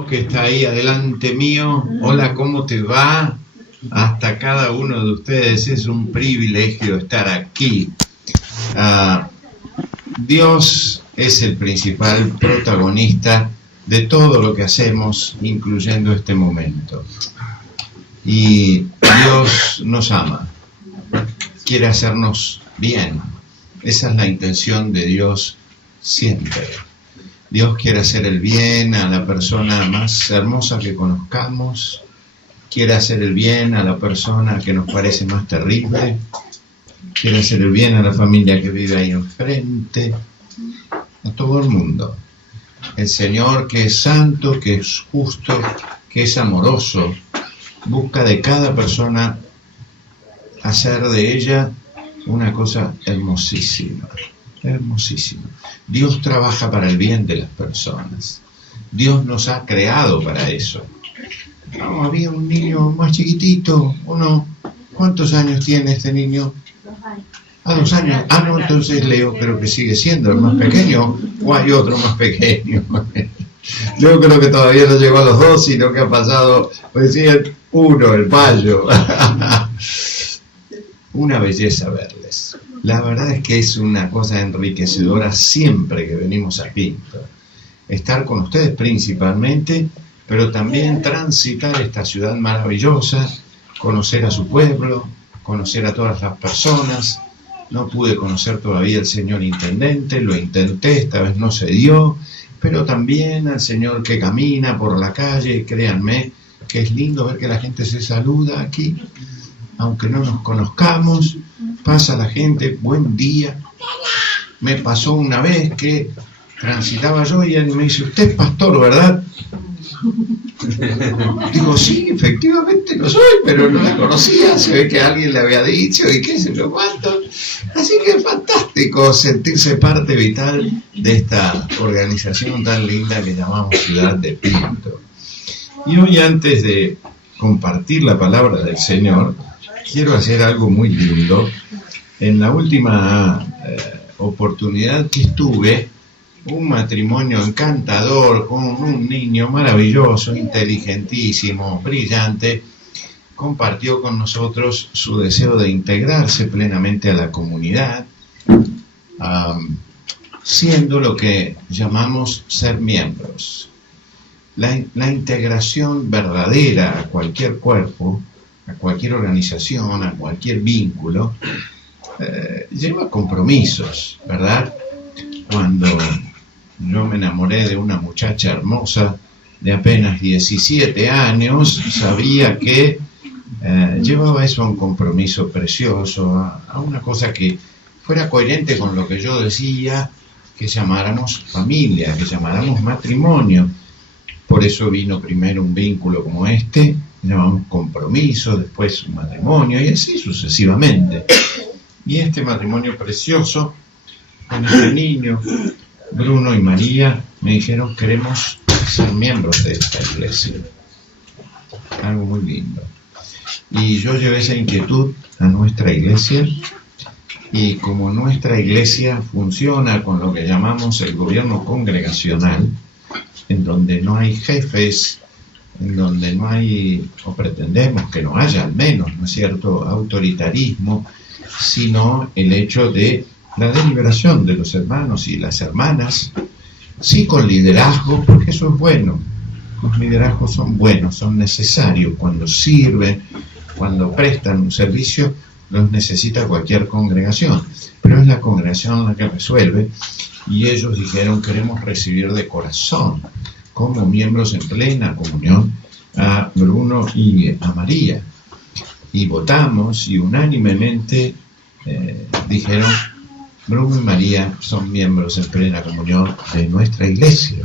Que está ahí adelante mío. Hola, ¿cómo te va? Hasta cada uno de ustedes es un privilegio estar aquí. Dios es el principal protagonista de todo lo que hacemos, incluyendo este momento. Y Dios nos ama, quiere hacernos bien. Esa es la intención de Dios siempre. Dios quiere hacer el bien a la persona más hermosa que conozcamos, quiere hacer el bien a la persona que nos parece más terrible, quiere hacer el bien a la familia que vive ahí enfrente, a todo el mundo. El Señor, que es santo, que es justo, que es amoroso, busca de cada persona hacer de ella una cosa hermosísima. Hermosísimo. Dios trabaja para el bien de las personas. Dios nos ha creado para eso. No, había un niño más chiquitito, ¿cuántos años tiene este niño? 2 años. 2 años. No, entonces Leo creo que sigue siendo el más pequeño, o hay otro más pequeño. Yo creo que todavía no llegó a los 2, sino que ha pasado, decían, 1, el payo. Una belleza verles. La verdad es que es una cosa enriquecedora siempre que venimos a Pinto. Estar con ustedes principalmente, pero también transitar esta ciudad maravillosa, conocer a su pueblo, conocer a todas las personas. No pude conocer todavía al señor intendente, lo intenté, esta vez no se dio, pero también al señor que camina por la calle. Créanme que es lindo ver que la gente se saluda aquí. Aunque no nos conozcamos, pasa la gente, buen día. Me pasó una vez que transitaba yo y él me dice, usted es pastor, ¿verdad? Digo, sí, efectivamente no soy, pero no la conocía, se ve que alguien le había dicho y qué sé yo cuánto. Así que es fantástico sentirse parte vital de esta organización tan linda que llamamos Ciudad de Pinto. Y hoy, antes de compartir la palabra del Señor, quiero hacer algo muy lindo. En la última oportunidad que estuve, un matrimonio encantador con un niño maravilloso, inteligentísimo, brillante, compartió con nosotros su deseo de integrarse plenamente a la comunidad, siendo lo que llamamos ser miembros. La integración verdadera a cualquier cuerpo, a cualquier organización, a cualquier vínculo, lleva compromisos, ¿verdad? Cuando yo me enamoré de una muchacha hermosa de apenas 17 años, sabía que llevaba eso a un compromiso precioso, a una cosa que fuera coherente con lo que yo decía, que llamáramos familia, que llamáramos matrimonio. Por eso vino primero un vínculo como este, llamamos compromiso, después un matrimonio, y así sucesivamente. Y este matrimonio precioso, con este niño, Bruno y María, me dijeron, queremos ser miembros de esta iglesia. Algo muy lindo. Y yo llevé esa inquietud a nuestra iglesia, y como nuestra iglesia funciona con lo que llamamos el gobierno congregacional, en donde no hay jefes, en donde no hay, o pretendemos que no haya al menos, ¿no es cierto?, autoritarismo, sino el hecho de la deliberación de los hermanos y las hermanas, sí con liderazgo, porque eso es bueno. Los liderazgos son buenos, son necesarios cuando sirven, cuando prestan un servicio, los necesita cualquier congregación, pero es la congregación la que resuelve, y ellos dijeron, queremos recibir de corazón, como miembros en plena comunión, a Bruno y a María. Y votamos, y unánimemente dijeron, Bruno y María son miembros en plena comunión de nuestra iglesia.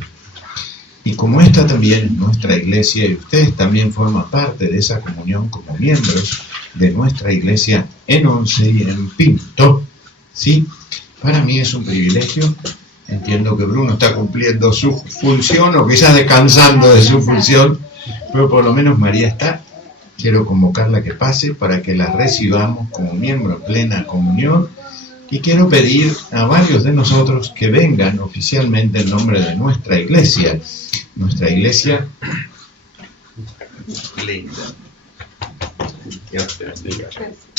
Y como esta también es nuestra iglesia, y ustedes también forman parte de esa comunión como miembros de nuestra iglesia en Once y en Pinto, ¿sí? Para mí es un privilegio. Entiendo que Bruno está cumpliendo su función, o quizás descansando de su función, pero por lo menos María está. Quiero convocarla a que pase para que la recibamos como miembro en plena comunión, y quiero pedir a varios de nosotros que vengan oficialmente en nombre de nuestra iglesia. nuestra iglesia, linda. Dios te bendiga.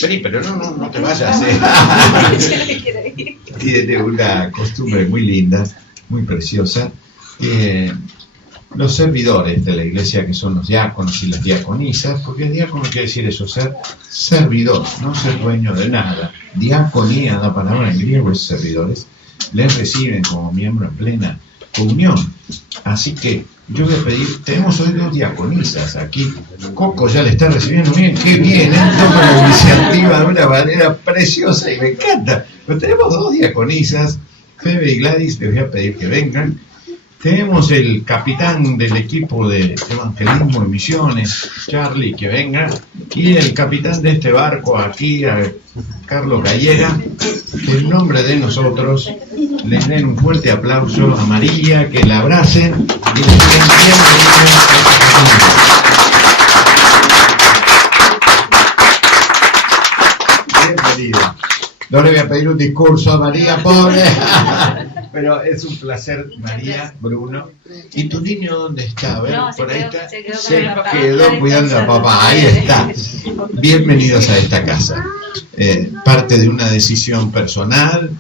Vení, pero no te vayas. Tiene una costumbre muy linda, muy preciosa. Los servidores de la iglesia, que son los diáconos y las diaconisas, porque diácono quiere decir eso, ser servidor, no ser dueño de nada. Diaconía, la palabra en griego es servidores, les reciben como miembro en plena comunión. Así que yo voy a pedir, tenemos hoy 2 diaconisas aquí. Coco ya le está recibiendo bien, qué bien, toma la iniciativa de una manera preciosa y me encanta. Pero tenemos 2 diaconisas, Febe y Gladys, les voy a pedir que vengan. Tenemos el capitán del equipo de evangelismo y misiones, Charlie, que venga, y el capitán de este barco aquí, Carlos Gallega, que en nombre de nosotros les den un fuerte aplauso a María, que la abracen y les den bienvenida. No le voy a pedir un discurso a María, pobre. Pero es un placer, María, Bruno. ¿Y tu niño dónde está? A ver, No, por ahí está. se quedó cuidando a papá. Ahí está. Bienvenidos a esta casa. Parte de una decisión personal,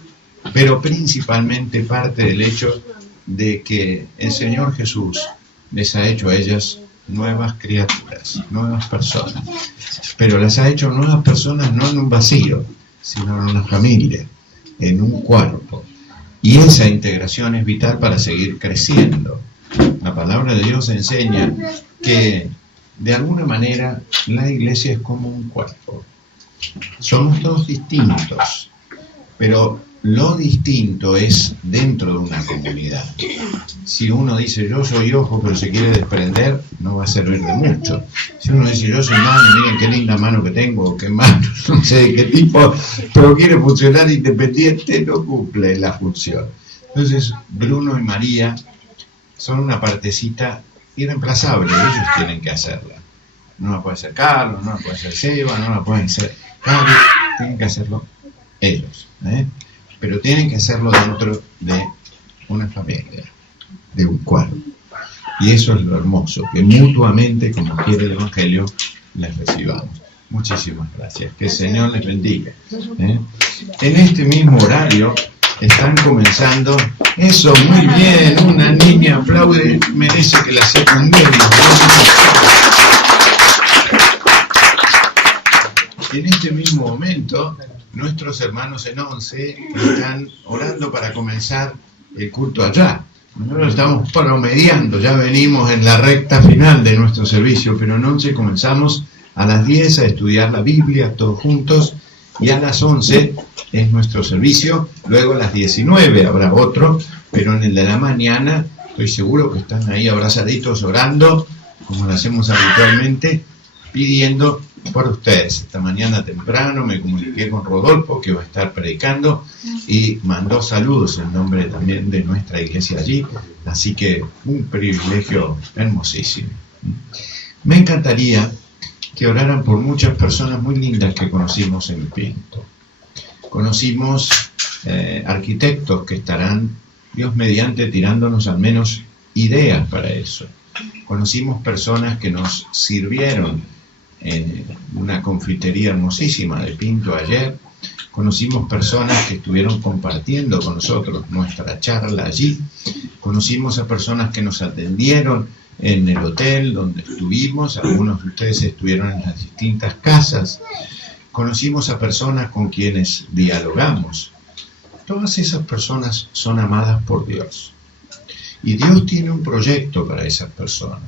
pero principalmente parte del hecho de que el Señor Jesús les ha hecho a ellas nuevas criaturas, nuevas personas. Pero las ha hecho nuevas personas no en un vacío, sino en una familia, en un cuerpo. Y esa integración es vital para seguir creciendo. La palabra de Dios enseña que, de alguna manera, la iglesia es como un cuerpo. Somos todos distintos, pero lo distinto es dentro de una comunidad. Si uno dice, yo soy ojo, pero se quiere desprender, no va a servir de mucho. Si uno dice, yo soy mano, miren qué linda mano que tengo, qué mano, no sé de qué tipo, pero quiere funcionar independiente, no cumple la función. Entonces, Bruno y María son una partecita irreemplazable, ellos tienen que hacerla. No la puede hacer Carlos, no la puede hacer Seba, no la pueden hacer Carlos, tienen que hacerlo ellos, pero tienen que hacerlo dentro de una familia, de un cuerpo. Y eso es lo hermoso, que mutuamente, como quiere el Evangelio, les recibamos. Muchísimas gracias. Que el Señor les bendiga. En este mismo horario están comenzando. Eso, muy bien. Una niña aplaude, merece que la secundemos. En este mismo momento, nuestros hermanos en 11 están orando para comenzar el culto allá. Nosotros estamos promediando, ya venimos en la recta final de nuestro servicio, pero en 11 comenzamos a las 10 a estudiar la Biblia todos juntos, y a las 11 es nuestro servicio. Luego a las 19 habrá otro, pero en el de la mañana estoy seguro que están ahí abrazaditos orando, como lo hacemos habitualmente, pidiendo por ustedes. Esta mañana temprano me comuniqué con Rodolfo, que va a estar predicando, y mandó saludos en nombre también de nuestra iglesia allí, así que un privilegio hermosísimo. Me encantaría que oraran por muchas personas muy lindas que conocimos en Pinto. Conocimos arquitectos que estarán, Dios mediante, tirándonos al menos ideas para eso. Conocimos personas que nos sirvieron en una confitería hermosísima de Pinto ayer. Conocimos personas que estuvieron compartiendo con nosotros nuestra charla allí. Conocimos a personas que nos atendieron en el hotel donde estuvimos. Algunos de ustedes estuvieron en las distintas casas. Conocimos a personas con quienes dialogamos. Todas esas personas son amadas por Dios. Y Dios tiene un proyecto para esas personas.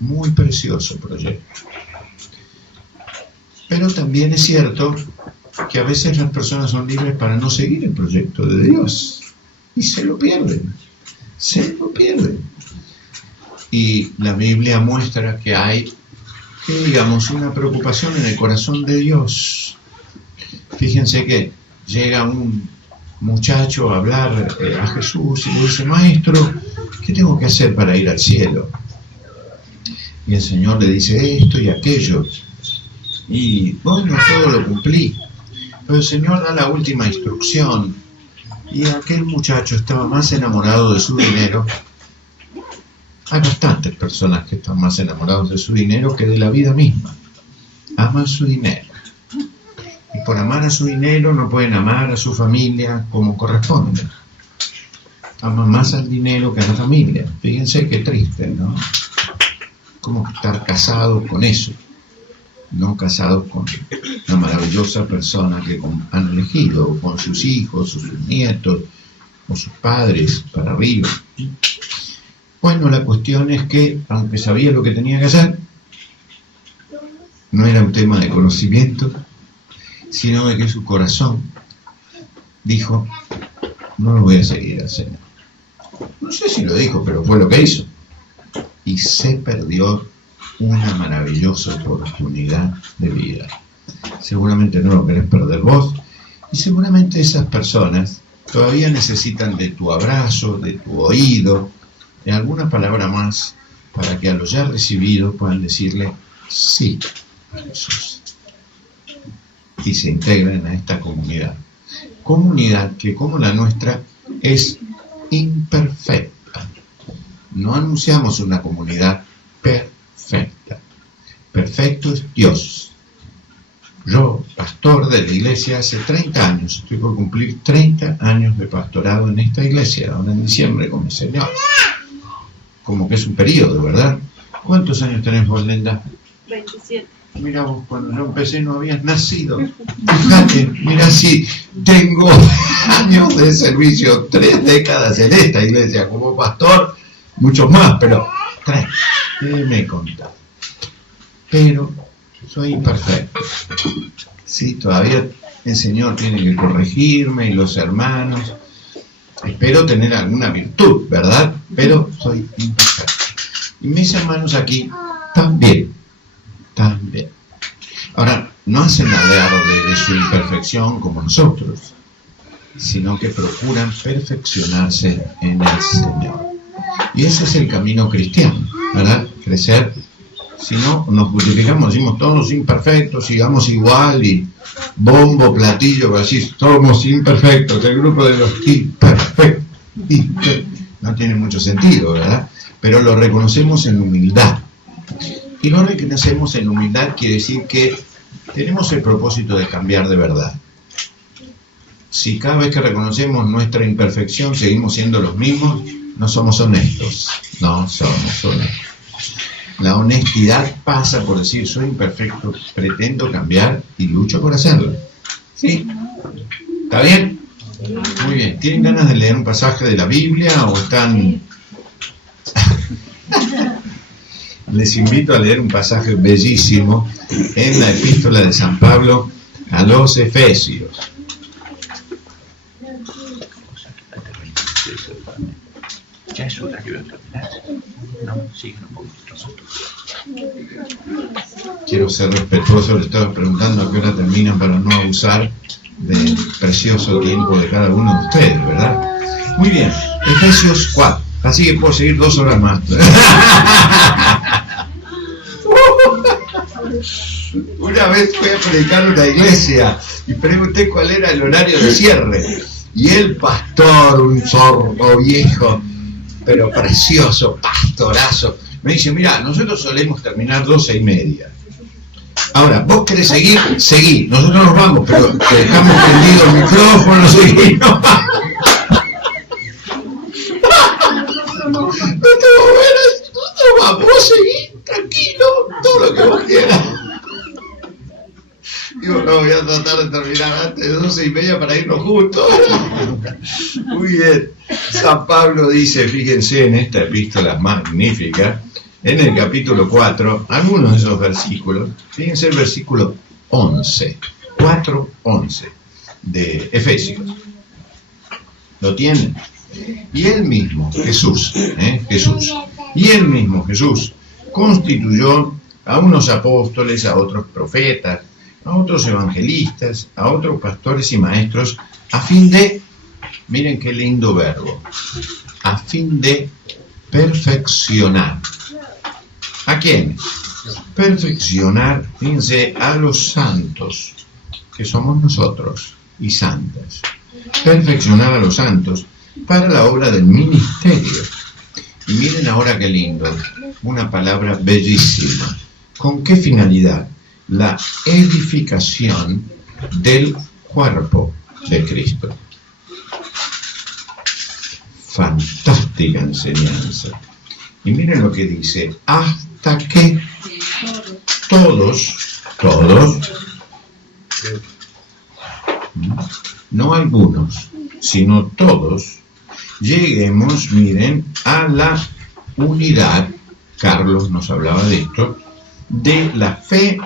Muy precioso proyecto. Pero también es cierto que a veces las personas son libres para no seguir el proyecto de Dios. Y se lo pierden. Y la Biblia muestra que hay, digamos, una preocupación en el corazón de Dios. Fíjense que llega un muchacho a hablar a Jesús y le dice, Maestro, ¿qué tengo que hacer para ir al cielo? Y el Señor le dice esto y aquello. Y bueno, todo lo cumplí. Pero el Señor da la última instrucción. Y aquel muchacho estaba más enamorado de su dinero Hay bastantes personas que están más enamorados de su dinero que de la vida misma. Aman su dinero. Y por amar a su dinero no pueden amar a su familia como corresponde. Aman más al dinero que a la familia. Fíjense qué triste, ¿no? Como estar casados con eso, no casados con la maravillosa persona que han elegido, o con sus hijos, o sus nietos, o sus padres, para arriba. Bueno, la cuestión es que, aunque sabía lo que tenía que hacer, no era un tema de conocimiento, sino de que su corazón dijo, no lo voy a seguir al Señor. No sé si lo dijo, pero fue lo que hizo. Y se perdió una maravillosa oportunidad de vida. Seguramente no lo querés perder vos, y seguramente esas personas todavía necesitan de tu abrazo, de tu oído, de alguna palabra más, para que a lo ya recibido puedan decirle sí a Jesús. Y se integren a esta comunidad. Comunidad que, como la nuestra, es imperfecta. No anunciamos una comunidad perfecta. Perfecto es Dios. Yo, pastor de la iglesia, hace 30 años, estoy por cumplir 30 años de pastorado en esta iglesia, ahora en diciembre con mi Señor. Como que es un periodo, ¿verdad? ¿Cuántos años tenés vos, Lenda? 27. Mira vos, cuando yo empecé no habías nacido. Fíjate, mira si tengo años de servicio, 3 décadas en esta iglesia como pastor, muchos más, pero 3, déjeme contar. Pero soy imperfecto. Sí, todavía el Señor tiene que corregirme y los hermanos. Espero tener alguna virtud, ¿verdad? Pero soy imperfecto. Y mis hermanos aquí también. Ahora, no hacen alarde de su imperfección como nosotros, sino que procuran perfeccionarse en el Señor. Y ese es el camino cristiano, ¿verdad? Crecer. Si no, nos justificamos, decimos todos imperfectos, sigamos igual y bombo, platillo, así, somos imperfectos, el grupo de los imperfectos. No tiene mucho sentido, ¿verdad? Pero lo reconocemos en humildad. Y lo reconocemos en humildad quiere decir que tenemos el propósito de cambiar de verdad. Si cada vez que reconocemos nuestra imperfección seguimos siendo los mismos, no somos honestos. No somos honestos. La honestidad pasa por decir, soy imperfecto, pretendo cambiar y lucho por hacerlo. ¿Sí? ¿Está bien? Muy bien. ¿Tienen ganas de leer un pasaje de la Biblia o están...? Les invito a leer un pasaje bellísimo en la epístola de San Pablo a los Efesios. Ya es hora que voy a terminar. No, siguen un poquito nosotros. Quiero ser respetuoso, les estaba preguntando a qué hora terminan para no abusar del precioso tiempo de cada uno de ustedes, ¿verdad? Muy bien, Efesios 4. Así que puedo seguir 2 horas más. Una vez fui a predicar en una iglesia y pregunté cuál era el horario de cierre. Y el pastor, un sordo viejo, pero precioso, pastorazo, me dice, mira, nosotros solemos terminar 12:30. Ahora, vos querés seguir, seguí. Nosotros nos vamos, pero te dejamos prendido el micrófono, seguí. No vamos, vos seguí, tranquilo, todo lo que vos quieras. Digo, no, voy a tratar de terminar antes de 12:30 para irnos juntos. Muy bien. San Pablo dice, fíjense en esta epístola magnífica, en el capítulo 4, algunos de esos versículos, fíjense el versículo 11, 4:11 de Efesios. ¿Lo tienen? Y él mismo, Jesús, y él mismo, Jesús, constituyó a unos apóstoles, a otros profetas, a otros evangelistas, a otros pastores y maestros, a fin de, miren qué lindo verbo, a fin de perfeccionar. ¿A quiénes? Perfeccionar, fíjense, a los santos, que somos nosotros, y santas. Perfeccionar a los santos para la obra del ministerio, Y miren ahora qué lindo, una palabra bellísima. ¿Con qué finalidad? La edificación del cuerpo de Cristo. Fantástica enseñanza. Y miren lo que dice, hasta que todos, no algunos, sino todos, lleguemos, miren, a la unidad, Carlos nos hablaba de esto, de la fe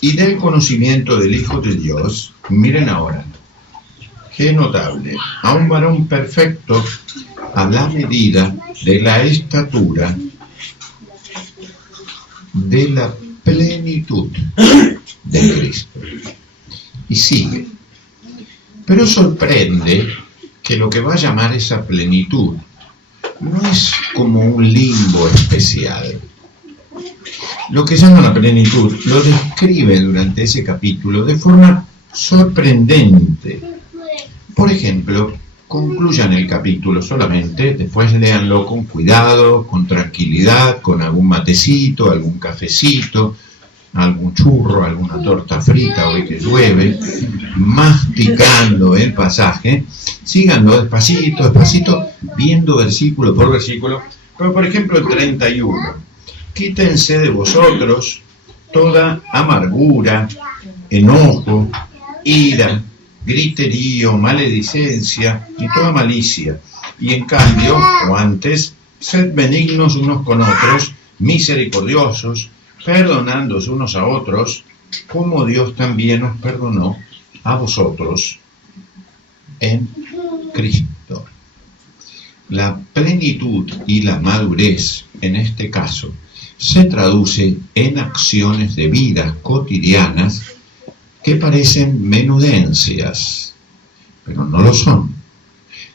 y del conocimiento del Hijo de Dios. Miren ahora, qué notable, a un varón perfecto a la medida de la estatura de la plenitud de Cristo. Y sigue. Pero sorprende que lo que va a llamar esa plenitud no es como un limbo especial. Lo que llama la plenitud lo describe durante ese capítulo de forma sorprendente. Por ejemplo, concluyan el capítulo solamente, después léanlo con cuidado, con tranquilidad, con algún matecito, algún cafecito, algún churro, alguna torta frita hoy que llueve, masticando el pasaje, síganlo despacito, viendo versículo por versículo. Pero por ejemplo el 31, quítense de vosotros toda amargura, enojo, ira, griterío, maledicencia y toda malicia. Y en cambio, o antes, sed benignos unos con otros, misericordiosos, perdonándoos unos a otros, como Dios también os perdonó a vosotros en Cristo. La plenitud y la madurez, en este caso, se traduce en acciones de vida cotidianas que parecen menudencias, pero no lo son.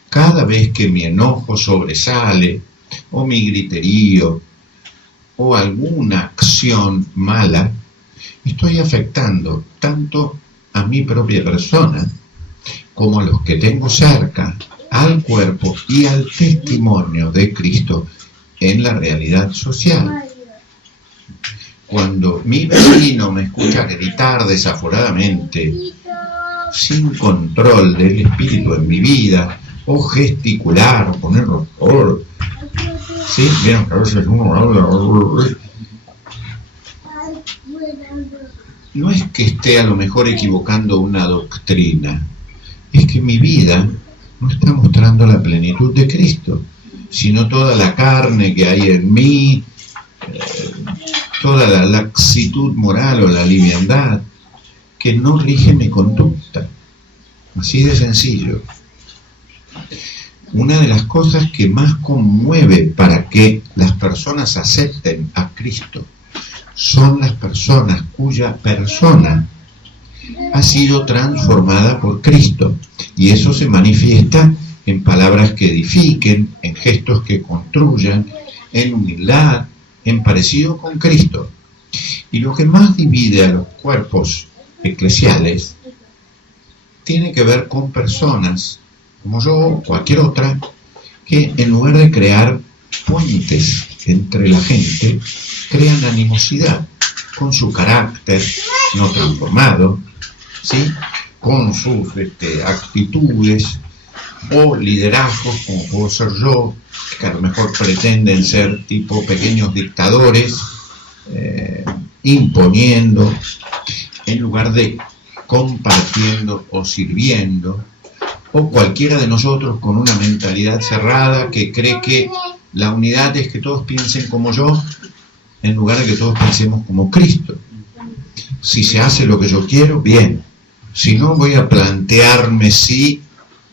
Cada vez que mi enojo sobresale, o mi griterío, o alguna acción mala, estoy afectando tanto a mi propia persona como a los que tengo cerca, al cuerpo y al testimonio de Cristo en la realidad social. Cuando mi vecino me escucha gritar desaforadamente, sin control del espíritu en mi vida, o gesticular, o poner rostro, ¿sí? Vieron que a veces uno habla. No es que esté a lo mejor equivocando una doctrina, es que mi vida no está mostrando la plenitud de Cristo, sino toda la carne que hay en mí, toda la laxitud moral o la liviandad que no rige mi conducta. Así de sencillo. Una de las cosas que más conmueve para que las personas acepten a Cristo son las personas cuya persona ha sido transformada por Cristo, y eso se manifiesta en palabras que edifiquen, en gestos que construyan, en humildad, en parecido con Cristo. Y lo que más divide a los cuerpos eclesiales tiene que ver con personas como yo o cualquier otra, que en lugar de crear puentes entre la gente, crean animosidad con su carácter no transformado, ¿sí? Con sus actitudes o liderazgos, como puedo ser yo, que a lo mejor pretenden ser tipo pequeños dictadores, imponiendo, en lugar de compartiendo o sirviendo. O cualquiera de nosotros con una mentalidad cerrada que cree que la unidad es que todos piensen como yo, en lugar de que todos pensemos como Cristo. Si se hace lo que yo quiero, bien. Si no, voy a plantearme si,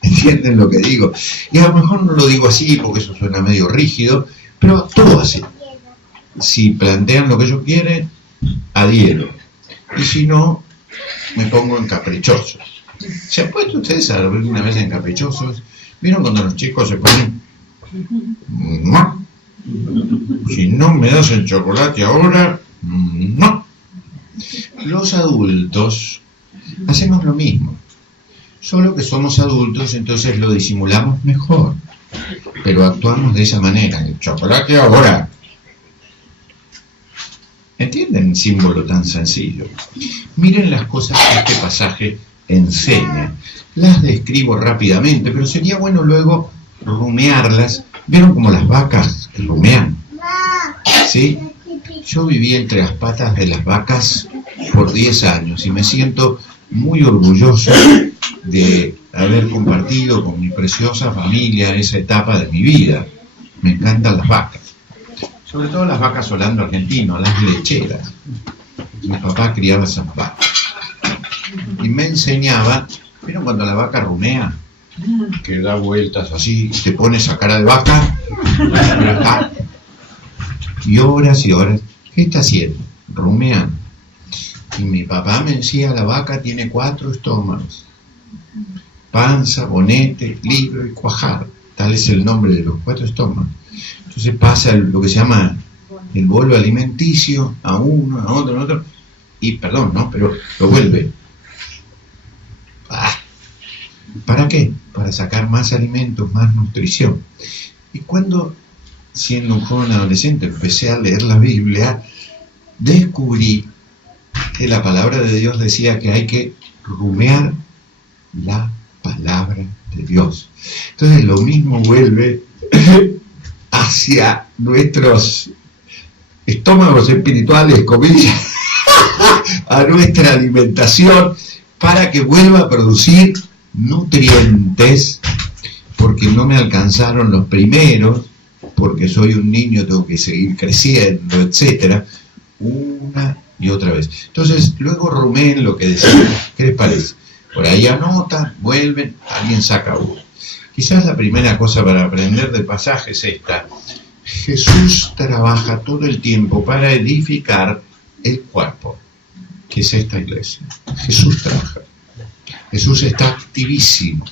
¿entienden lo que digo? Y a lo mejor no lo digo así porque eso suena medio rígido, pero actúo así. Si plantean lo que yo quiero, adhiero. Y si no, me pongo en caprichoso. ¿Se han puesto ustedes a ver una vez en caprichosos? ¿Vieron cuando los chicos se ponen? No. Si no me das el chocolate ahora, no. Los adultos hacemos lo mismo, solo que somos adultos, entonces lo disimulamos mejor. pero actuamos de esa manera. El chocolate ahora. ¿Entienden el símbolo tan sencillo? Miren las cosas que este pasaje enseña. Las describo rápidamente, pero sería bueno luego rumearlas. ¿Vieron como las vacas rumean? ¿Sí? Yo viví entre las patas de las vacas por 10 años y me siento muy orgulloso de haber compartido con mi preciosa familia esa etapa de mi vida. Me encantan las vacas. Sobre todo las vacas Holando argentino, las lecheras. Mi papá criaba esas vacas. Y me enseñaba, ¿vieron cuando la vaca rumea? Que da vueltas así, te pone esa cara de vaca, y horas y horas. ¿Qué está haciendo? Rumeando. Y mi papá me decía, la vaca tiene 4 estómagos. Panza, bonete, libro y cuajar. Tal es el nombre de los 4 estómagos. Entonces pasa lo que se llama el bolo alimenticio a uno, a otro, y perdón, ¿no? Pero lo vuelve. ¿Para qué? Para sacar más alimentos, más nutrición. Y cuando, siendo un joven adolescente, empecé a leer la Biblia, descubrí que la palabra de Dios decía que hay que rumear la palabra de Dios. Entonces lo mismo vuelve hacia nuestros estómagos espirituales, comillas, a nuestra alimentación, para que vuelva a producir nutrientes, porque no me alcanzaron los primeros, porque soy un niño, tengo que seguir creciendo, etcétera, una y otra vez. Entonces, luego rumeen lo que decimos. ¿Qué les parece? Por ahí anotan, vuelven, alguien saca uno. Quizás la primera cosa para aprender del pasaje es esta. Jesús trabaja todo el tiempo para edificar el cuerpo, que es esta iglesia. Jesús trabaja. Jesús está activísimo.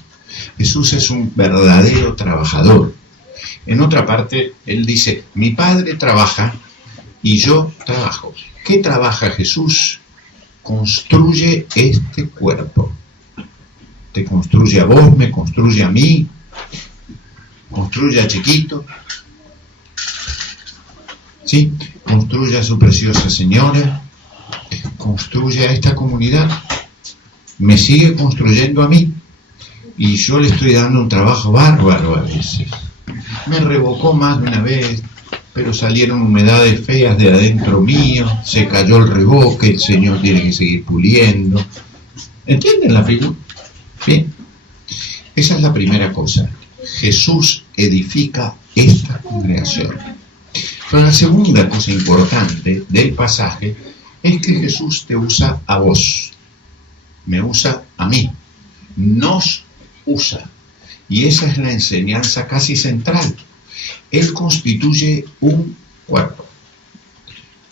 Jesús es un verdadero trabajador. En otra parte, él dice, mi Padre trabaja y yo trabajo. ¿Qué trabaja Jesús? Construye este cuerpo. Te construye a vos, me construye a mí, construye a Chiquito, ¿sí? Construye a su preciosa señora, construye a esta comunidad, me sigue construyendo a mí, y yo le estoy dando un trabajo bárbaro a veces. Me revocó más de una vez, pero salieron humedades feas de adentro mío, se cayó el revoque, el Señor tiene que seguir puliendo. ¿Entienden la figura? Bien, esa es la primera cosa. Jesús edifica esta congregación. Pero la segunda cosa importante del pasaje es que Jesús te usa a vos, me usa a mí, nos usa. Y esa es la enseñanza casi central. Él constituye un cuerpo.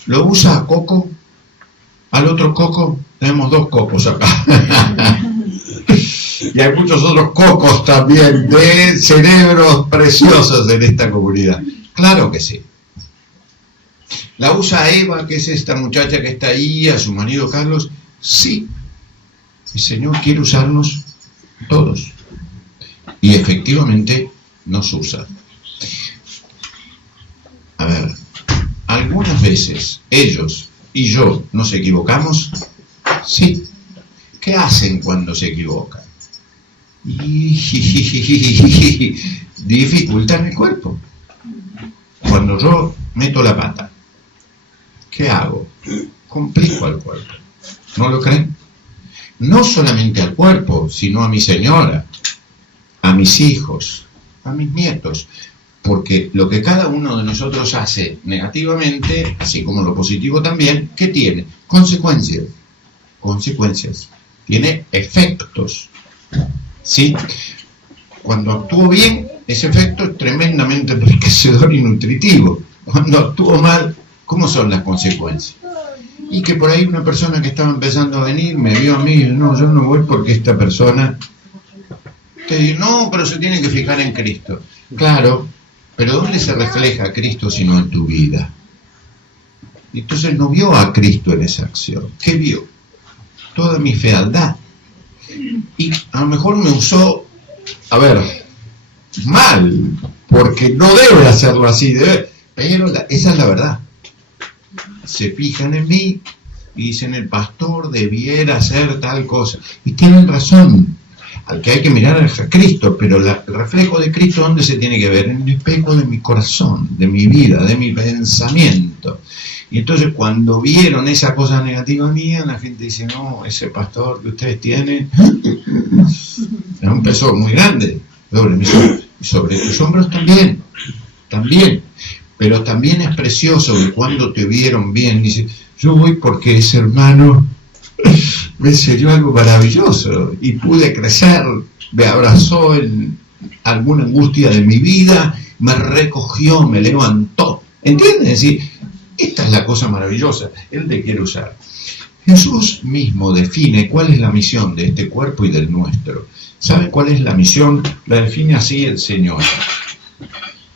Lo usa a Coco, al otro Coco, tenemos 2 cocos acá. Y hay muchos otros cocos también de cerebros preciosos en esta comunidad. Claro que sí. ¿La usa a Eva, que es esta muchacha que está ahí, a su marido Carlos? Sí. El Señor quiere usarnos todos. Y efectivamente nos usa. A ver, algunas veces ellos y yo nos equivocamos. Sí. ¿Qué hacen cuando se equivocan? Dificultan el cuerpo. Cuando yo meto la pata, ¿qué hago? Complico al cuerpo. ¿No lo creen? No solamente al cuerpo, sino a mi señora, a mis hijos, a mis nietos. Porque lo que cada uno de nosotros hace negativamente, así como lo positivo también, ¿qué tiene? Consecuencias. Consecuencias. Tiene efectos. ¿Sí? Cuando actúo bien, ese efecto es tremendamente enriquecedor y nutritivo. Cuando actúo mal, ¿cómo son las consecuencias? Y que por ahí una persona que estaba empezando a venir me vio a mí y dijo, no, yo no voy porque esta persona... Te digo, no, pero se tiene que fijar en Cristo. Claro, pero ¿dónde se refleja Cristo sino en tu vida? Y entonces no vio a Cristo en esa acción. ¿Qué vio? Toda mi fealdad. Y a lo mejor me usó, a ver, mal, porque no debe hacerlo así, pero esa es la verdad. Se fijan en mí y dicen, el pastor debiera hacer tal cosa, y tienen razón. Al que hay que mirar es a Cristo, pero el reflejo de Cristo, ¿dónde se tiene que ver? En el espejo de mi corazón, de mi vida, de mi pensamiento. Y entonces cuando vieron esa cosa negativa mía, la gente dice, no, ese pastor que ustedes tienen es un peso muy grande sobre tus hombros también, pero también es precioso que cuando te vieron bien, dice, yo voy porque ese hermano me enseñó algo maravilloso y pude crecer, me abrazó en alguna angustia de mi vida, me recogió, me levantó. ¿Entiendes? Es decir, esta es la cosa maravillosa, Él te quiere usar. Jesús mismo define cuál es la misión de este cuerpo y del nuestro. ¿Sabe cuál es la misión? La define así el Señor.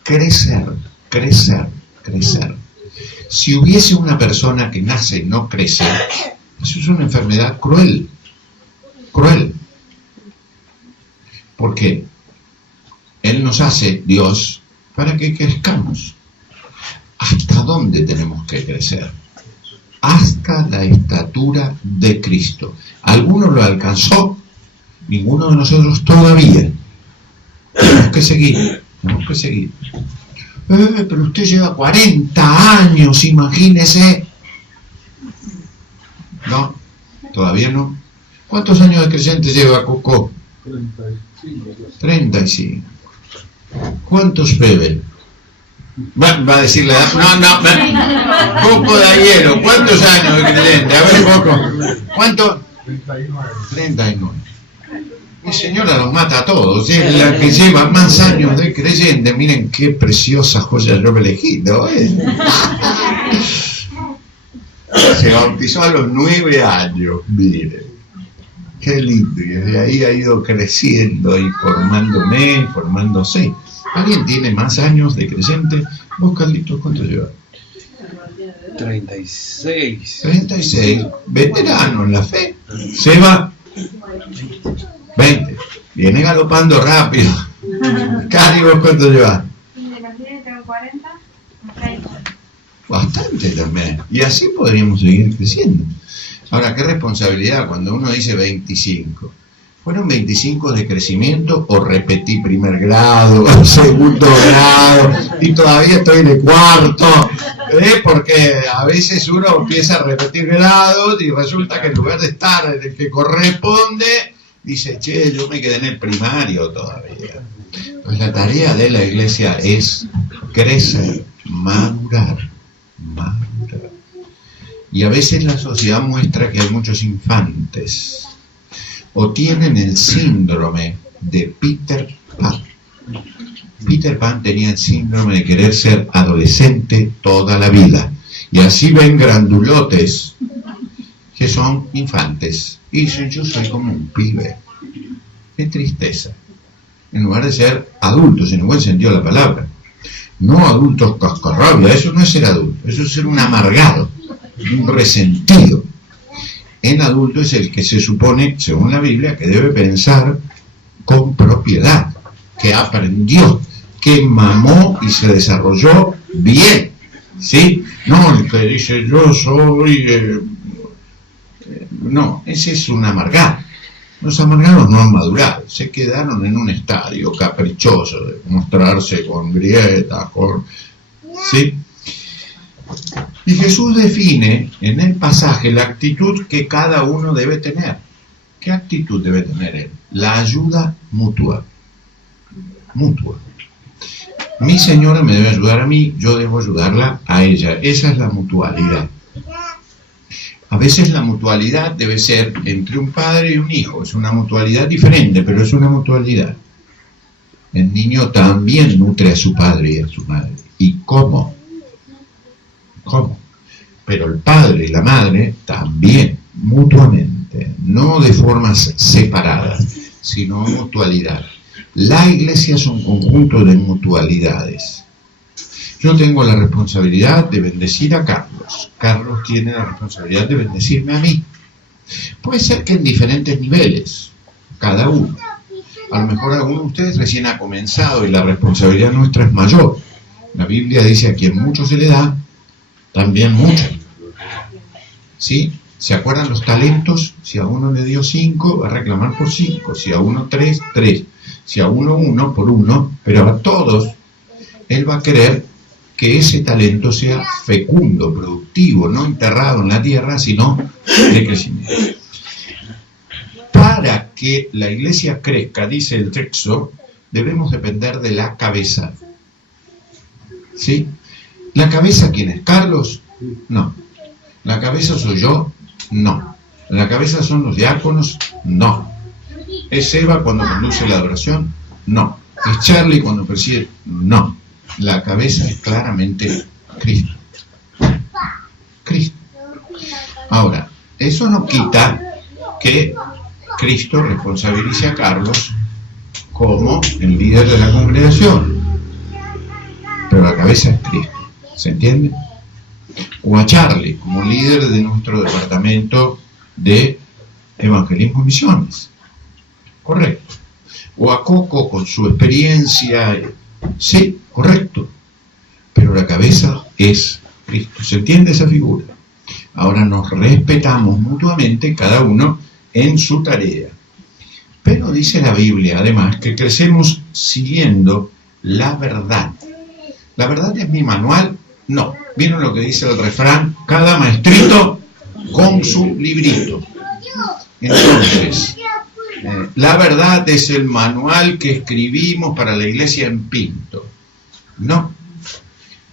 Crecer, crecer, crecer. Si hubiese una persona que nace y no crece, eso es una enfermedad cruel, cruel. Porque Él nos hace, Dios, para que crezcamos. ¿Hasta dónde tenemos que crecer? Hasta la estatura de Cristo. ¿Alguno lo alcanzó? Ninguno de nosotros todavía. Tenemos que seguir, tenemos que seguir. Pero usted lleva 40 años, imagínese. No, todavía no. ¿Cuántos años de creyente lleva Coco? 35. ¿Cuántos bebe? Va a decir la edad. No. Coco de hielo. ¿Cuántos años de creyente? A ver, Coco. ¿Cuánto? 39. Mi señora los mata a todos. Es la que lleva más años de creyente. Miren qué preciosa joya yo me elegí, ¿no? Se bautizó a los 9 años. Miren. Qué lindo. Y desde ahí ha ido creciendo y formándose. ¿Alguien tiene más años de creyente? ¿Vos, Carlitos, cuánto llevas? 36. 36. Veterano en la fe. Seba, 20. Viene galopando rápido. Cari, ¿vos cuánto llevas? Tengo 40. 30. Bastante también. Y así podríamos seguir creciendo. Ahora, qué responsabilidad cuando uno dice 25. ¿Fueron 25 de crecimiento o repetí primer grado, segundo grado y todavía estoy de cuarto? Porque a veces uno empieza a repetir grados y resulta que en lugar de estar en el que corresponde, dice, che, yo me quedé en el primario todavía. Pues la tarea de la iglesia es crecer, madurar. Y a veces la sociedad muestra que hay muchos infantes. O tienen el síndrome de Peter Pan. Peter Pan tenía el síndrome de querer ser adolescente toda la vida. Y así ven grandulotes que son infantes. Y dicen, yo soy como un pibe. Qué tristeza. En lugar de ser adultos, en el buen sentido de la palabra. No adultos cascarrabia, eso no es ser adulto. Eso es ser un amargado, un resentido. El adulto es el que se supone, según la Biblia, que debe pensar con propiedad, que aprendió, que mamó y se desarrolló bien, ¿sí? No el que dice yo soy... no, ese es un amargado. Los amargados no han madurado, se quedaron en un estadio caprichoso de mostrarse con grietas, ¿sí? Y Jesús define en el pasaje la actitud que cada uno debe tener. ¿Qué actitud debe tener él? La ayuda mutua. Mutua. Mi señora me debe ayudar a mí, yo debo ayudarla a ella. Esa es la mutualidad. A veces la mutualidad debe ser entre un padre y un hijo. Es una mutualidad diferente, pero es una mutualidad. El niño también nutre a su padre y a su madre. ¿Y cómo? ¿Cómo? Pero el padre y la madre también, mutuamente, no de formas separadas, sino mutualidad. La iglesia es un conjunto de mutualidades. Yo tengo la responsabilidad de bendecir a Carlos. Carlos tiene la responsabilidad de bendecirme a mí. Puede ser que en diferentes niveles, cada uno. A lo mejor alguno de ustedes recién ha comenzado y la responsabilidad nuestra es mayor. La Biblia dice: a quien mucho se le da, también mucho. ¿Sí? ¿Se acuerdan los talentos? Si a uno le dio 5, va a reclamar por 5. Si a uno 3, 3. Si a uno 1, por 1. Pero a todos, él va a querer que ese talento sea fecundo, productivo, no enterrado en la tierra, sino de crecimiento. Para que la iglesia crezca, dice el texto, debemos depender de la cabeza. ¿Sí? ¿La cabeza quién es? ¿Carlos? No. ¿La cabeza soy yo? No. ¿La cabeza son los diáconos? No. ¿Es Eva cuando conduce la adoración? No. ¿Es Charlie cuando preside? No. La cabeza es claramente Cristo. Cristo. Ahora, eso no quita que Cristo responsabilice a Carlos como el líder de la congregación. Pero la cabeza es Cristo. ¿Se entiende? O a Charlie como líder de nuestro departamento de evangelismo y misiones. Correcto. O a Coco con su experiencia. Sí, correcto. Pero la cabeza es Cristo. ¿Se entiende esa figura? Ahora nos respetamos mutuamente, cada uno en su tarea. Pero dice la Biblia, además, que crecemos siguiendo la verdad. ¿La verdad es mi manual? No. ¿Vieron lo que dice el refrán? Cada maestrito con su librito. Entonces, la verdad es el manual que escribimos para la iglesia en Pinto. No.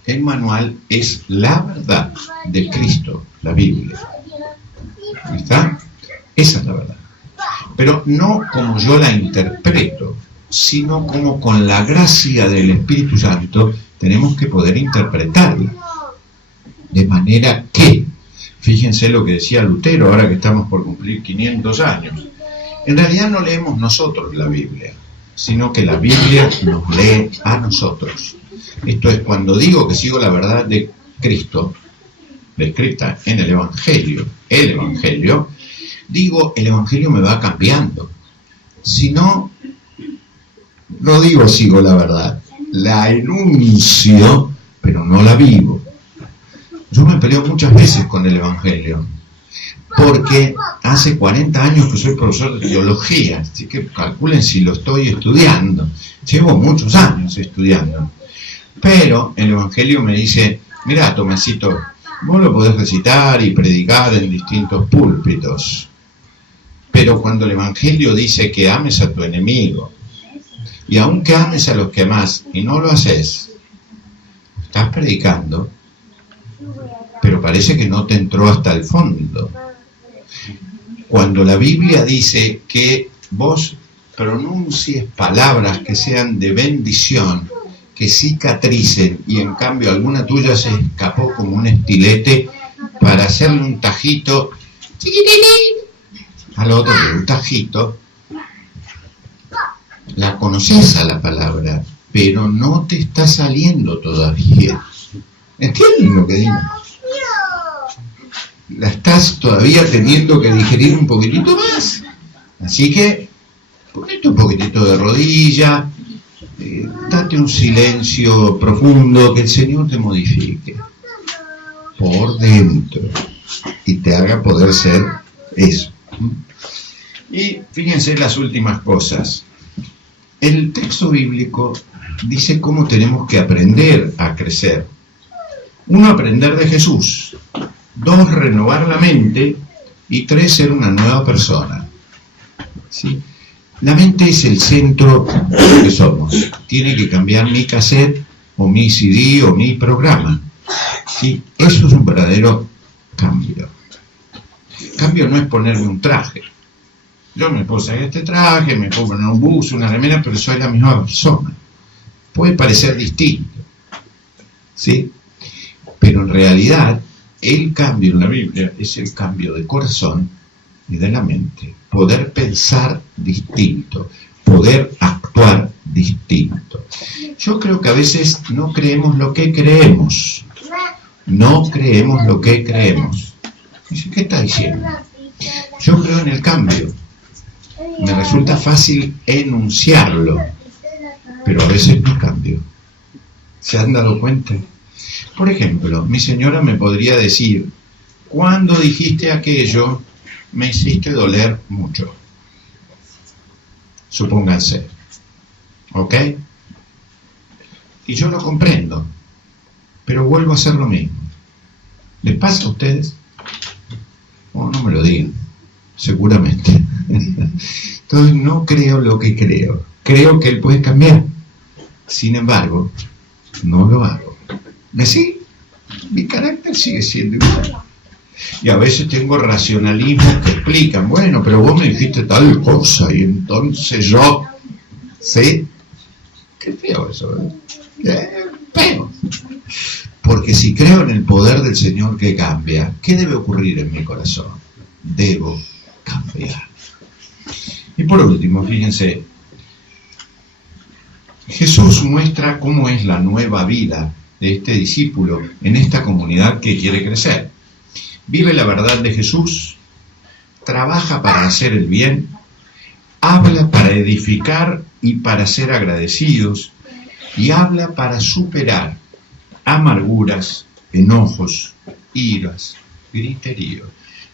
El manual es la verdad de Cristo, la Biblia. ¿Está? Esa es la verdad. Pero no como yo la interpreto, sino como con la gracia del Espíritu Santo tenemos que poder interpretarla. De manera que, fíjense lo que decía Lutero, ahora que estamos por cumplir 500 años, en realidad no leemos nosotros la Biblia, sino que la Biblia nos lee a nosotros. Esto es, cuando digo que sigo la verdad de Cristo, descrita en el Evangelio, digo, el Evangelio me va cambiando. Si no, no digo sigo la verdad, la enuncio, pero no la vivo. Yo me peleo muchas veces con el Evangelio, porque hace 40 años que soy profesor de teología, así que calculen si lo estoy estudiando. Llevo muchos años estudiando. Pero el Evangelio me dice: mira, Tomasito, vos lo podés recitar y predicar en distintos púlpitos, pero cuando el Evangelio dice que ames a tu enemigo, y aunque ames a los que amás y no lo haces, estás predicando, pero parece que no te entró hasta el fondo. Cuando la Biblia dice que vos pronuncies palabras que sean de bendición, que cicatricen, y en cambio alguna tuya se escapó como un estilete para hacerle un tajito, al otro un tajito, la conoces a la palabra, pero no te está saliendo todavía. ¿Entienden lo que digo? La estás todavía teniendo que digerir un poquitito más. Así que ponete un poquitito de rodilla, date un silencio profundo, que el Señor te modifique por dentro y te haga poder ser eso. Y fíjense las últimas cosas. El texto bíblico dice cómo tenemos que aprender a crecer. 1, aprender de Jesús. 2, renovar la mente. Y 3, ser una nueva persona. ¿Sí? La mente es el centro de lo que somos. Tiene que cambiar mi cassette, o mi CD, o mi programa. ¿Sí? Eso es un verdadero cambio. Cambio no es ponerme un traje. Yo me puedo sacar este traje, me puedo poner un buzo, una remera, pero soy la misma persona. Puede parecer distinto, ¿sí? Pero en realidad, el cambio en la Biblia es el cambio de corazón y de la mente. Poder pensar distinto, poder actuar distinto. Yo creo que a veces no creemos lo que creemos. No creemos lo que creemos. ¿Qué está diciendo? Yo creo en el cambio. Me resulta fácil enunciarlo, pero a veces no cambio. ¿Se han dado cuenta? Por ejemplo, mi señora me podría decir, cuando dijiste aquello, me hiciste doler mucho. Supónganse. ¿Ok? Y yo lo comprendo, pero vuelvo a hacer lo mismo. ¿Les pasa a ustedes? O no me lo digan, seguramente. Entonces no creo lo que creo. Creo que él puede cambiar. Sin embargo, no lo hago. ¿Sí? Mi carácter sigue siendo igual. Y a veces tengo racionalismos que explican, bueno, pero vos me dijiste tal cosa y entonces yo... ¿Sí? Qué feo eso, ¿eh? Feo. Porque si creo en el poder del Señor que cambia, ¿qué debe ocurrir en mi corazón? Debo cambiar. Y por último, fíjense, Jesús muestra cómo es la nueva vida de este discípulo en esta comunidad que quiere crecer. Vive la verdad de Jesús, trabaja para hacer el bien, habla para edificar y para ser agradecidos, y habla para superar amarguras, enojos, iras, griteríos.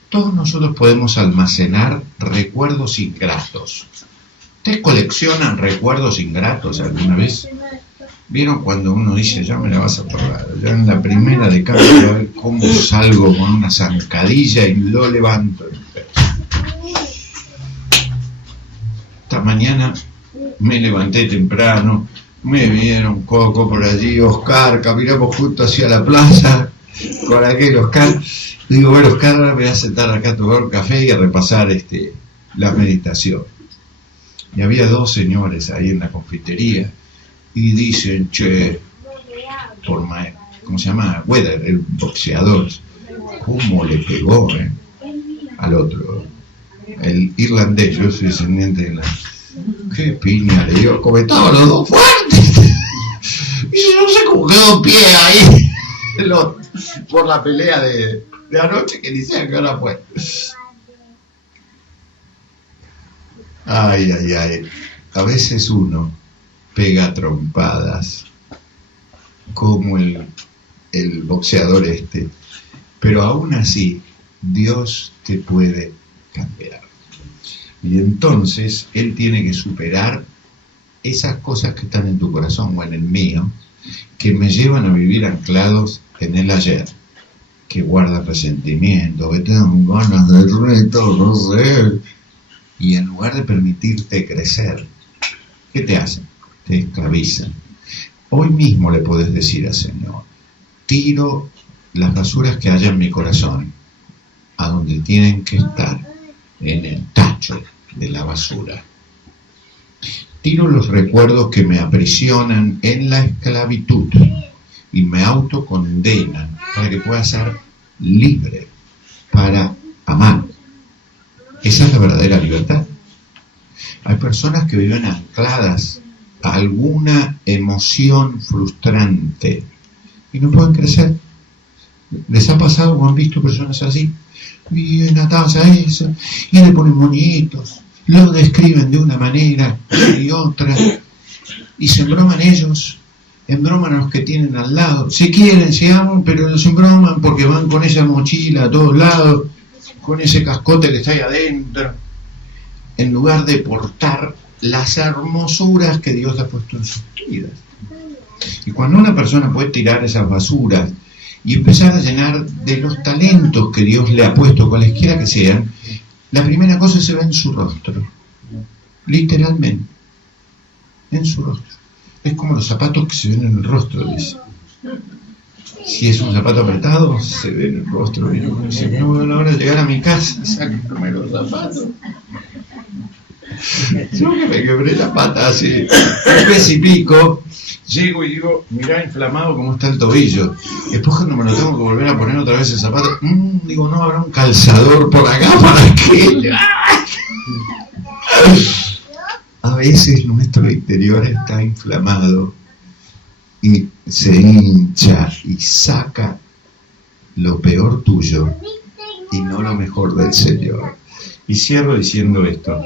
Todos nosotros podemos almacenar recuerdos ingratos. ¿Ustedes coleccionan recuerdos ingratos alguna vez? ¿Vieron cuando uno dice, ya me la vas a probar? Ya en la primera de cambio, a ver cómo salgo con una zancadilla y lo levanto. Esta mañana me levanté temprano, me vieron Coco por allí, Oscar, caminamos juntos hacia la plaza con aquel Oscar. Digo, bueno, Oscar, ahora me voy a sentar acá a tomar un café y a repasar la meditación. Y había dos señores ahí en la confitería y dicen, che, ¿cómo se llama? Weather, el boxeador, ¿cómo le pegó al otro? El irlandés, yo soy descendiente de la... ¡Qué piña le dio! Comentaban los dos fuertes. Y yo no sé cómo quedó en pie ahí por la pelea de anoche, que ni sé a qué hora fue. Ay, ay, ay. A veces uno pega trompadas como el boxeador pero aún así Dios te puede cambiar. Y entonces Él tiene que superar esas cosas que están en tu corazón o en el mío, que me llevan a vivir anclados en el ayer, que guardan resentimiento, que tengan ganas de retorcer, y en lugar de permitirte crecer, ¿qué te hacen? Te esclavizan. Hoy mismo le podés decir al Señor, tiro las basuras que haya en mi corazón a donde tienen que estar, en el tacho de la basura. Tiro los recuerdos que me aprisionan en la esclavitud y me autocondenan para que pueda ser libre para amar. Esa es la verdadera libertad. Hay personas que viven ancladas a alguna emoción frustrante y no pueden crecer. ¿Les ha pasado o han visto personas así? Viven atadas a eso y le ponen moñitos, lo describen de una manera y otra y se embroman ellos, embroman a los que tienen al lado. Se quieren, se aman, pero se embroman porque van con esa mochila a todos lados, con ese cascote que está ahí adentro, en lugar de portar las hermosuras que Dios ha puesto en sus vidas. Y cuando una persona puede tirar esas basuras y empezar a llenar de los talentos que Dios le ha puesto, cualesquiera que sean, la primera cosa se ve en su rostro, literalmente, en su rostro. Es como los zapatos que se ven en el rostro, dice. Si es un zapato apretado, se ve en el rostro. Y uno dice, no veo la hora de llegar a mi casa, sáquenme los zapatos. Yo que me quebré la pata hace un mes y pico, llego y digo, mirá inflamado cómo está el tobillo. Después cuando me lo tengo que volver a poner otra vez el zapato, digo, no habrá un calzador por acá para que... A veces nuestro interior está inflamado y se hincha y saca lo peor tuyo y no lo mejor del Señor. Y cierro diciendo esto.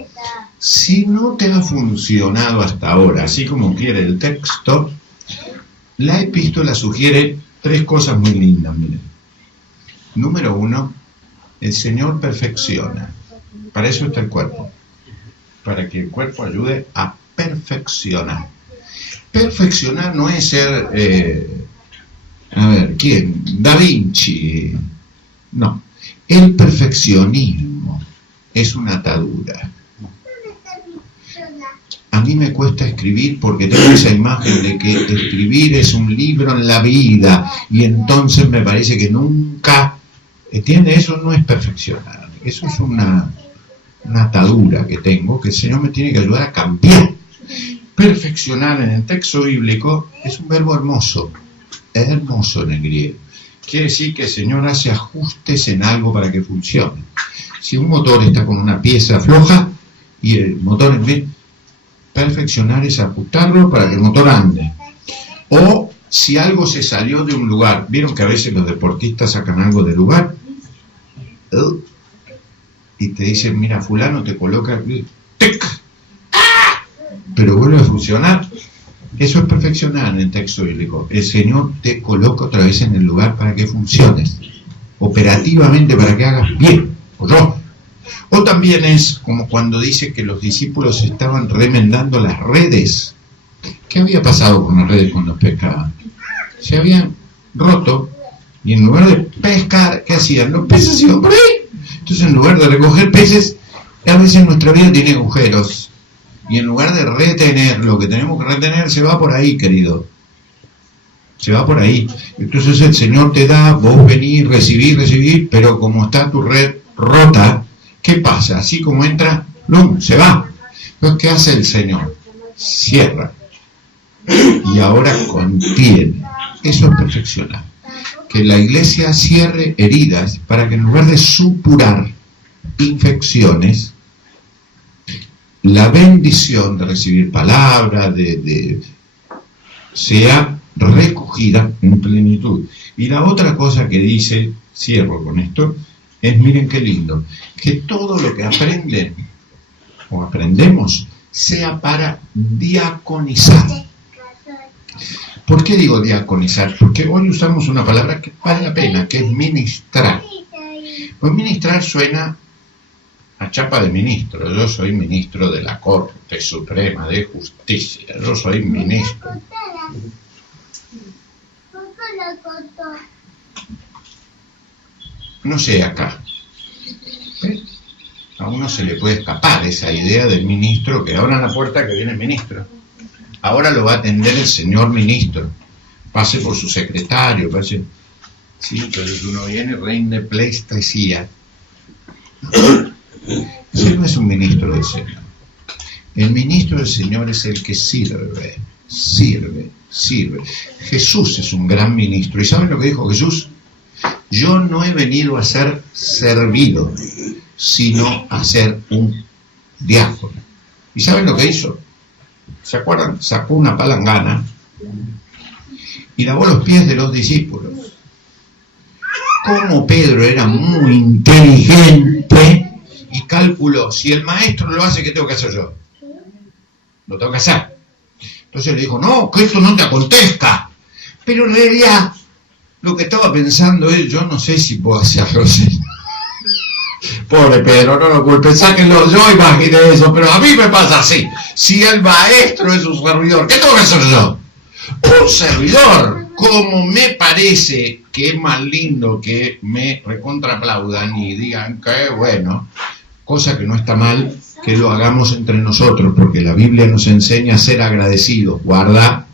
Si no te ha funcionado hasta ahora, así como quiere el texto, la epístola sugiere 3 cosas muy lindas, miren. Número 1, el Señor perfecciona. Para eso está el cuerpo. Para que el cuerpo ayude a perfeccionar. Perfeccionar no es ser, ¿quién? Da Vinci. No. El perfeccionismo es una atadura. A mí me cuesta escribir porque tengo esa imagen de que escribir es un libro en la vida y entonces me parece que nunca, ¿entiende? Eso no es perfeccionar, eso es una atadura que tengo, que el Señor me tiene que ayudar a cambiar. Perfeccionar en el texto bíblico es un verbo hermoso, es hermoso en el griego. Quiere decir que el Señor hace ajustes en algo para que funcione. Si un motor está con una pieza floja y el motor en vez, perfeccionar es ajustarlo para que el motor ande. O si algo se salió de un lugar, vieron que a veces los deportistas sacan algo del lugar y te dicen, mira, fulano te coloca, ¡tic! Pero vuelve a funcionar. Eso es perfeccionar en el texto bíblico. El Señor te coloca otra vez en el lugar para que funciones, operativamente, para que hagas bien. O también es como cuando dice que los discípulos estaban remendando las redes. ¿Qué había pasado con las redes cuando pescaban? Se habían roto y en lugar de pescar, ¿qué hacían? Los peces iban por ahí. Entonces, en lugar de recoger peces, a veces nuestra vida tiene agujeros. Y en lugar de retener lo que tenemos que retener, se va por ahí, querido. Se va por ahí. Entonces el Señor te da, vos venís, recibir, pero como está tu red rota, ¿qué pasa? Así como entra, ¡lum!, se va. Entonces, ¿qué hace el Señor? Cierra. Y ahora contiene. Eso es perfeccionar. Que la iglesia cierre heridas para que en lugar de supurar infecciones, la bendición de recibir palabra, sea recogida en plenitud. Y la otra cosa que dice, cierro con esto, es, miren qué lindo, que todo lo que aprenden o aprendemos sea para diaconizar. ¿Por qué digo diaconizar? Porque hoy usamos una palabra que vale la pena, que es ministrar. Pues ministrar suena a chapa de ministro. Yo soy ministro de la Corte Suprema de Justicia. Yo soy ministro. No sé acá. A uno se le puede escapar esa idea del ministro, que abran la puerta que viene el ministro. Ahora lo va a atender el señor ministro. Pase por su secretario, pase. Sí, pero uno viene, rinde pleistesía. Ese no es un ministro del Señor. El ministro del Señor es el que sirve. Jesús es un gran ministro. ¿Y saben lo que dijo Jesús? Yo no he venido a ser servido, sino a ser un diácono. ¿Y saben lo que hizo? ¿Se acuerdan? Sacó una palangana y lavó los pies de los discípulos. Como Pedro era muy inteligente y calculó, si el maestro lo hace, ¿qué tengo que hacer yo? Lo tengo que hacer. Entonces le dijo, no, que esto no te acontezca. Pero en realidad, lo que estaba pensando es, yo no sé si puedo hacerlo así. Pobre Pedro, no lo culpen, sáquenlo, yo imaginé eso, pero a mí me pasa así. Si el maestro es un servidor, ¿qué tengo que hacer yo? Un servidor. Como me parece que es más lindo que me recontraplaudan y digan que bueno, cosa que no está mal que lo hagamos entre nosotros, porque la Biblia nos enseña a ser agradecidos, guarda,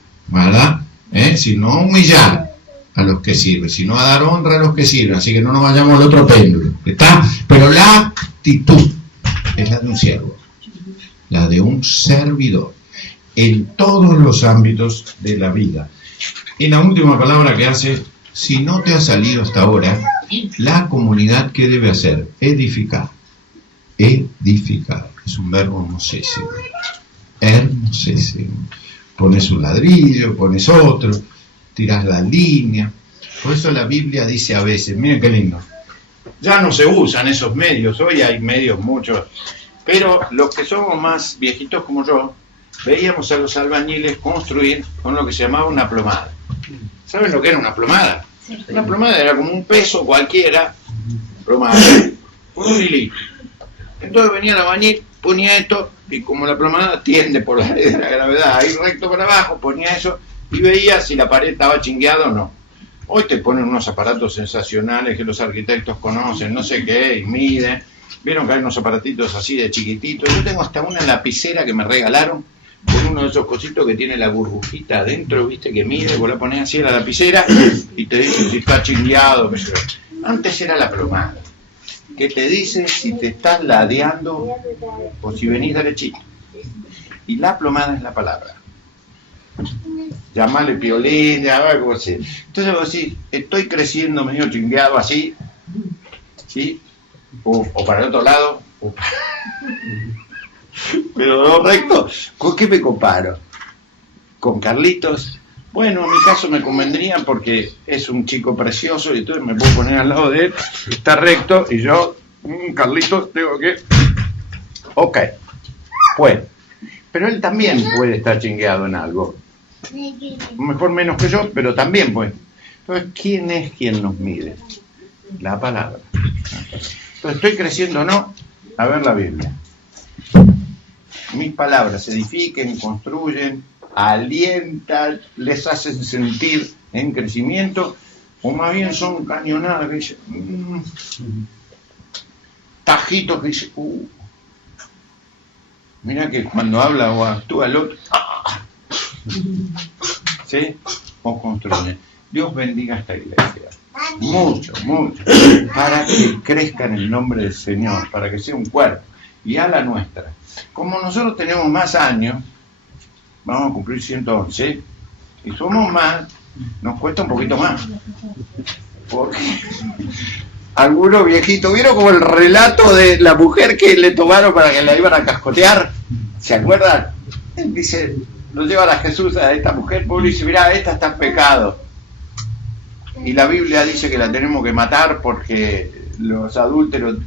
sino humillar a los que sirven, sino a dar honra a los que sirven, así que no nos vayamos al otro péndulo, ¿está? Pero la actitud es la de un siervo, la de un servidor, en todos los ámbitos de la vida. Y la última palabra que hace, si no te ha salido hasta ahora, la comunidad, ¿qué debe hacer? Edificar. Edificar. Es un verbo hermosísimo. Hermosísimo. Pones un ladrillo, pones otro, tiras la línea. Por eso la Biblia dice a veces, miren qué lindo, ya no se usan esos medios, hoy hay medios muchos Pero los que somos más viejitos como yo, veíamos a los albañiles construir con lo que se llamaba una plomada. ¿Saben lo que era una plomada? Una plomada era como un peso cualquiera, plomada, con un hilito. Entonces venía el albañil, ponía esto, y como la plomada tiende por la ley de la gravedad, ahí recto para abajo, ponía eso, y veía si la pared estaba chingueada o no. Hoy te ponen unos aparatos sensacionales que los arquitectos conocen, no sé qué, y miden. Vieron que hay unos aparatitos así de chiquititos. Yo tengo hasta una lapicera que me regalaron, con uno de esos cositos que tiene la burbujita adentro, viste, que mide, vos la ponés así en la lapicera y te dice si está chingueado. Antes era la plomada, que te dice si te estás ladeando o si venís derechito. Y la plomada es la palabra. Llamale piolín, llamale como sea. Entonces vos decís, estoy creciendo medio chingueado así, ¿sí? O para el otro lado, pero no recto. ¿Con qué me comparo? ¿Con Carlitos? Bueno, en mi caso me convendría porque es un chico precioso y entonces me puedo poner al lado de él, está recto y yo, Carlitos, tengo que... Ok, bueno. Pero él también puede estar chingueado en algo. Mejor menos que yo, pero también puede. Entonces, ¿quién es quien nos mide? La palabra. Entonces, ¿estoy creciendo o no? A ver la Biblia. Mis palabras edifiquen, construyen, alientan, les hacen sentir en crecimiento, o más bien son cañonadas que dicen, tajitos que dicen, mira que cuando habla o actúa el otro, ¿sí? O construye. Dios bendiga esta iglesia. Mucho, mucho. Para que crezca en el nombre del Señor, para que sea un cuerpo. Y a la nuestra. Como nosotros tenemos más años, vamos a cumplir 111, y somos más, nos cuesta un poquito más. Porque algunos viejitos, ¿vieron como el relato de la mujer que le tomaron para que la iban a cascotear? ¿Se acuerdan? Él dice, lo llevan a Jesús a esta mujer, pobre, y dice, mirá, esta está en pecado. Y la Biblia dice que la tenemos que matar porque los adúlteros...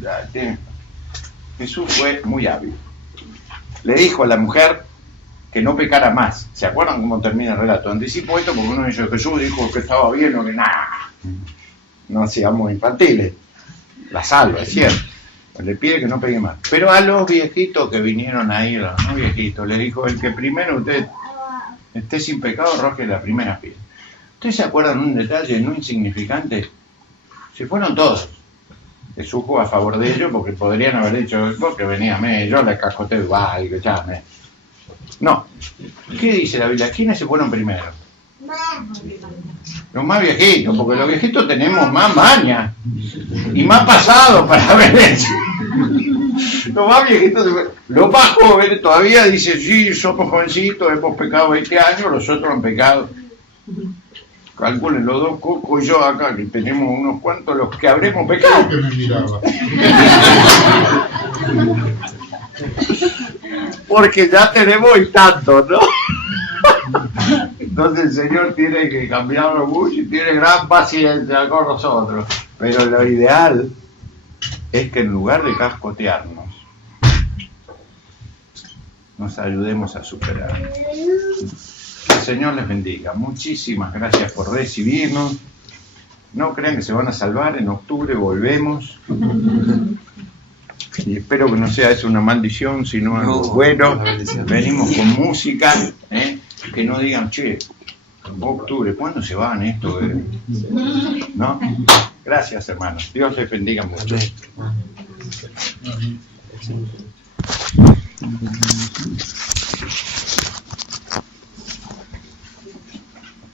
Jesús fue muy hábil. Le dijo a la mujer que no pecara más. ¿Se acuerdan cómo termina el relato? Anticipo esto porque uno dice, Jesús dijo que estaba bien o que nada. No seamos infantiles. La salva, es cierto. Le pide que no pegue más. Pero a los viejitos que vinieron ahí, los no viejitos, le dijo, el que primero usted esté sin pecado, arroje la primera piedra. ¿Ustedes se acuerdan un detalle no insignificante? Se fueron todos. Jesús jugó a favor de ellos porque podrían haber dicho, vos que veníame, yo le cascoteo igual, que llame. No. ¿Qué dice la Biblia? ¿Quiénes se fueron primero? Los más viejitos, porque los viejitos tenemos más maña y más pasado para ver eso. Los más viejitos, los más jóvenes todavía dicen, sí, somos jovencitos, hemos pecado 20 años, los otros han pecado. Calculen los dos, Coco y yo acá, que tenemos unos cuantos, los que habremos pecado. Que me miraba. Porque ya tenemos y tanto, ¿no? Entonces el Señor tiene que cambiarlo mucho y tiene gran paciencia con nosotros. Pero lo ideal es que en lugar de cascotearnos, nos ayudemos a superar. Que el Señor les bendiga. Muchísimas gracias por recibirnos. No crean que se van a salvar, en octubre volvemos. Y espero que no sea eso una maldición, sino algo bueno. Venimos con música, que no digan, che, octubre, ¿cuándo se van esto? ¿No? Gracias, hermanos. Dios les bendiga mucho. Amén.